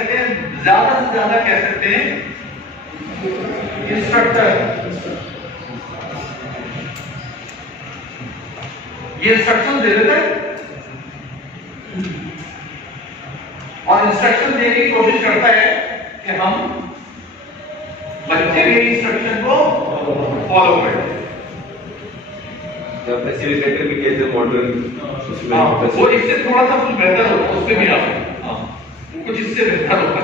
सकते हैं, ज्यादा से ज्यादा कह सकते हैं इंस्ट्रक्टर। ये इंस्ट्रक्शन दे देता है और इंस्ट्रक्शन देने की कोशिश करता है कि हम बच्चे के इंस्ट्रक्शन को फॉलो करें। फैसिलिटेटर भी कहते हैं मॉडर्न, वो इससे थोड़ा सा कुछ बेहतर होगा, उससे भी आप कुछ इससे बेहतर होगा।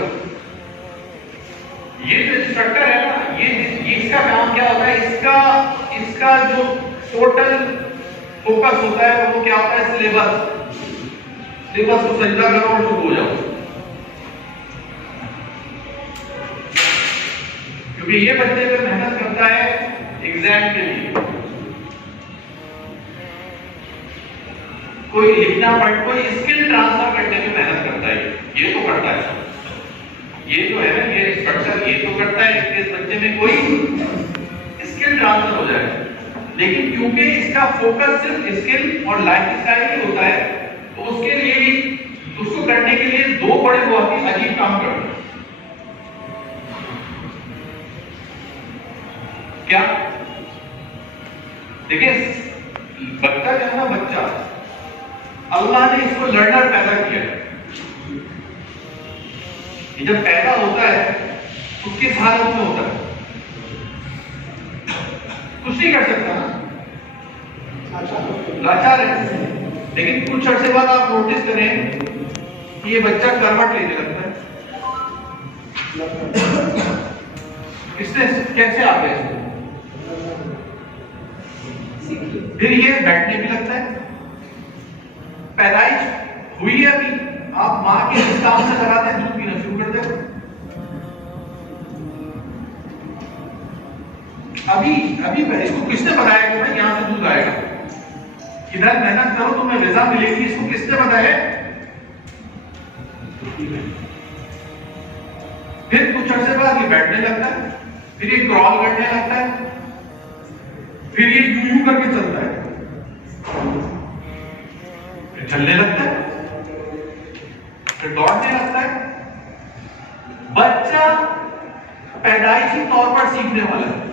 ये जो इंस्ट्रक्टर है ना, ये इसका काम क्या होता है, इसका जो टोटल फोकस होता है वो क्या होता है, सिलेबस को सजदा करो और शुरू हो जाओ। क्योंकि ये बच्चे पे मेहनत करता है एग्जाम के लिए, कोई लिखना पढ़, कोई स्किल ट्रांसफर करने में मेहनत करता है, ये तो करता है। ये जो है ना, ये इंस्ट्रक्टर ये तो करता है कि इस बच्चे में कोई स्किल ट्रांसफर हो जाए, लेकिन क्योंकि इसका फोकस सिर्फ स्किल और लाइफ स्टाइल ही होता है, तो उसके लिए, उसको करने के लिए दो बड़े बहुत ही अजीब काम करते हैं। क्या देखिए, बच्चा जो है ना, बच्चा अल्लाह ने इसको लर्नर पैदा किया है। ये जब पैदा होता है तो किस हालत में होता है, कुछ नहीं कर सकता ना, लाचार है। लेकिन कुछ अर्से बाद आप नोटिस करें कि ये बच्चा करवट लेने लगता है। इससे कैसे आते हैं, फिर ये बैठने भी लगता है। पैदाइश हुई है अभी, आप मां के इस काम से लगाते हैं, दूध पीना शुरू कर देते। अभी इसको किसने बताया कि भाई यहां से दूध आएगा, इधर मेहनत करो तुम्हें रिजा मिलेगी, इसको किसने बताया? फिर कुछ अर्से बाद ये बैठने लगता है, फिर ये क्रॉल करने लगता है, फिर ये यूं करके चलता है, फिर चलने लगता है, फिर दौड़ने लगता है। बच्चा पैदाइशी तौर पर सीखने वाला है।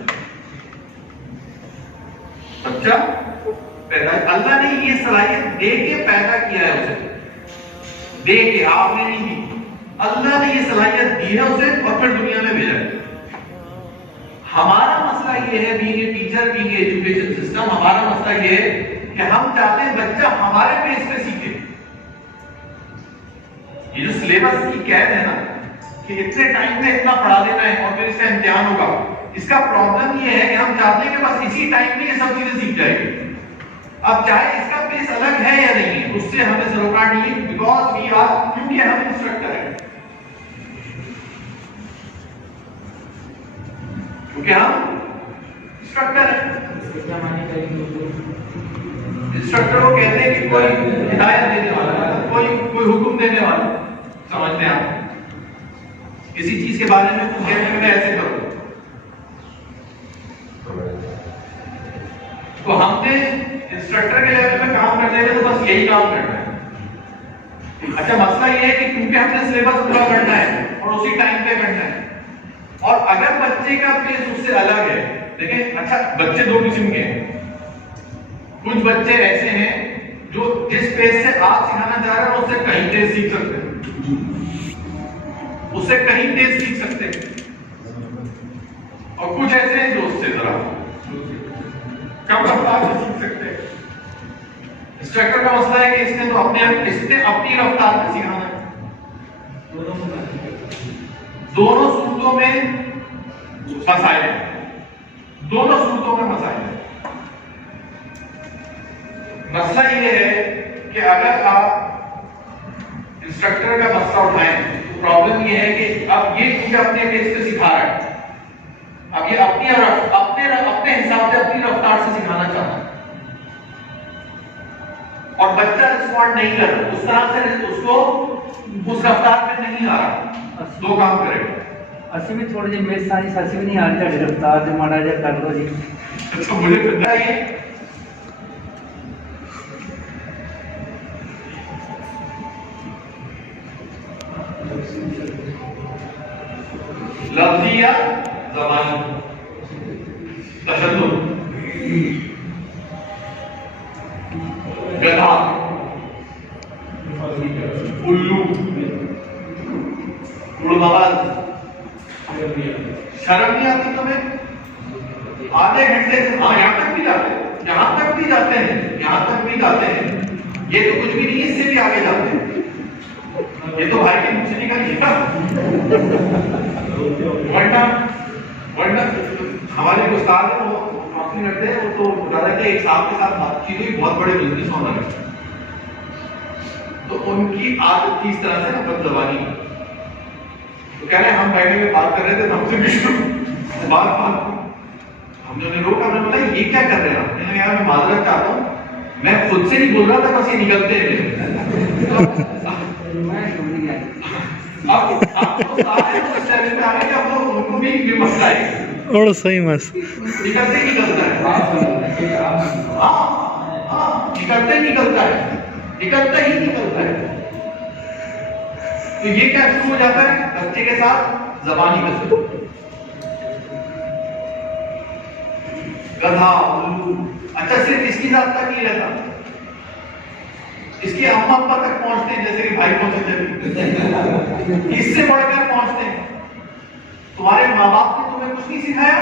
बच्चा अल्लाह ने ये सलाहियत दे के पैदा किया है उसे, दे के, आपने नहीं दी, अल्लाह ने ये सलाहियत दी है उसे और फिर दुनिया में भेजा है। हमारा मसला ये है, being a teacher, being a education system, हमारा मसला ये है कि हम चाहते हैं बच्चा हमारे पेस पे सीखे। ये जो सिलेबस की कैद है ना कि इतने टाइम में इतना पढ़ा देना है और फिर इसका इम्तिहान होगा, इसका प्रॉब्लम ये है कि हम चाहते हैं कि बस इसी टाइम में ये सब चीजें सीख जाएगी। अब चाहे इसका पेस अलग है या नहीं, उससे हमें सरोकार नहीं, बिकॉज वी आर, क्योंकि हम इंस्ट्रक्टर हैं, क्योंकि हम इंस्ट्रक्टर हैं। इंस्ट्रक्टर को कहते हैं कि कोई हिदायत देने वाला, कोई हुक्म देने वाला, समझते हैं आप? किसी चीज के बारे में कुछ कहने में ऐसे करो, तो हमने इंस्ट्रक्टर के लेवल पे काम करने में तो बस यही काम करना है। अच्छा, मसला ये है कि क्योंकि हमने सिलेबस पूरा करना है और उसी टाइम पे करना है, और अगर बच्चे का पेस उससे अलग है, देखिए, अच्छा बच्चे दो किस्म के हैं। कुछ बच्चे ऐसे हैं जो जिस पेस से आप सिखाना चाह रहे हैं उससे कहीं तेज सीख सकते हैं, उससे कहीं तेज सीख सकते हैं, और कुछ ऐसे हैं जो उससे जरा कम रफ्तार से सीख सकते हैं। इंस्ट्रक्टर का मसला है कि इसने तो अपनी रफ्तार से सिखाना है। दोनों सूरतों में मसाइल है, दोनों सूरतों में मसाइल है। मसला ये है कि अगर आप इंस्ट्रक्टर का मसला उठाएं तो प्रॉब्लम ये है कि अब ये क्योंकि अपने पेस पे सिखा रहा है, अब ये अपने हिसाब से अपनी रफ्तार से सिखाना चाहता है, और बच्चा रिस्पॉन्ड नहीं कर रहा, उस तरह से उसको उस रफ्तार पे नहीं आ रहा, दो काम करेगा। ਅਸੀਂ ਵੀ थोड़ी जी मेरी सारी सच भी नहीं आ रही ਤੁਹਾਡੀ रफ्तार ਤੇ ਮਾੜਾ ਜਿਹਾ कर लो जी। तो मुझे पता है लफ्जी या ज़बानी तशद्दुद, गधा, उल्लू, उड़वाज, शर्म नहीं आती तुम्हें? आधे घंटे से हाँ यहाँ तक भी जाते हैं, यहाँ तक भी जाते हैं, यहाँ तक भी जाते हैं। ये तो कुछ भी नहीं, इससे भी आगे जाते हैं। ये तो भाई की मुझसे का नहीं था। वरना हमारे उस्ताद है, वो काउंसलिंग करते हैं, वो तो बता रहे थे एक साहब के साथ बातचीत हुई, बहुत बड़े बिजनेस ओनर है, तो उनकी आदत थी इस तरह से ना बदजबानी। तो कह रहे हम बैठे में बात कर रहे थे, हमसे भी बात हमने उन्हें रोका, हमने बोला ये क्या कर रहे हैं आप? मैंने कहा मैं माजरत चाहता हूँ, मैं खुद से नहीं बोल रहा था, बस ये निकलते हैं। अब तो सारे उस चैनल पे आ रहे हैं, अब वो उनको भी मसला है और सही मस्त निकलते ही निकलता है। हाँ हाँ निकलता ही निकलता है, निकलता ही निकलता है। तो ये क्या शुरू हो जाता है बच्चे के साथ? ज़बानी कसरत, गधा, उल्लू। अच्छा सिर्फ इसकी जात तक नहीं रहता, इसके अम्मा अब्बा तक पहुंचते हैं, जैसे कि भाई पहुंचे थे, इससे बढ़कर पहुंचते हैं। तुम्हारे माँ बाप ने तुम्हें कुछ नहीं सिखाया?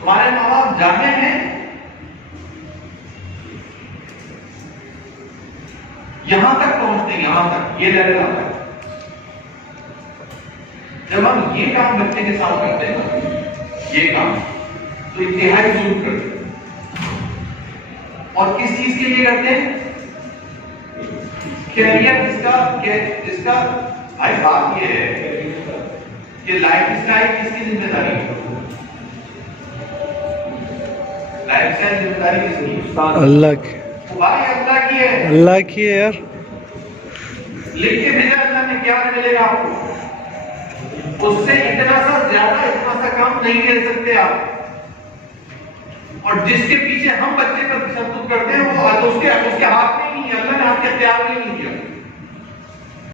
तुम्हारे माँ बाप जाने हैं? यहां तक पहुंचते हैं, यहां तक ये लेवल आता है। जब हम ये काम बच्चे के साथ करते हैं, ये काम तो इंतहाई जरूर करते हैं। और किस चीज के लिए करते हैं? कैरियर जिसका भाई बात ये है कि लाइफ स्टाइल किसकी जिम्मेदारी है? लाइफ स्टाइल जिम्मेदारी किसकी है? अल्लाह की, भाई अल्लाह की है। अल्लाह की है यार। लिख के भेजा अल्लाह ने, क्या मिलेगा आपको? उससे इतना सा ज्यादा, इतना सा काम नहीं ले सकते आप। और जिसके पीछे हम बच्चे पर तशद्दुद करते हैं, वो उसके हाथ में ही नहीं है, अल्लाह ने हाथ के इख्तियार में ही नहीं दिया।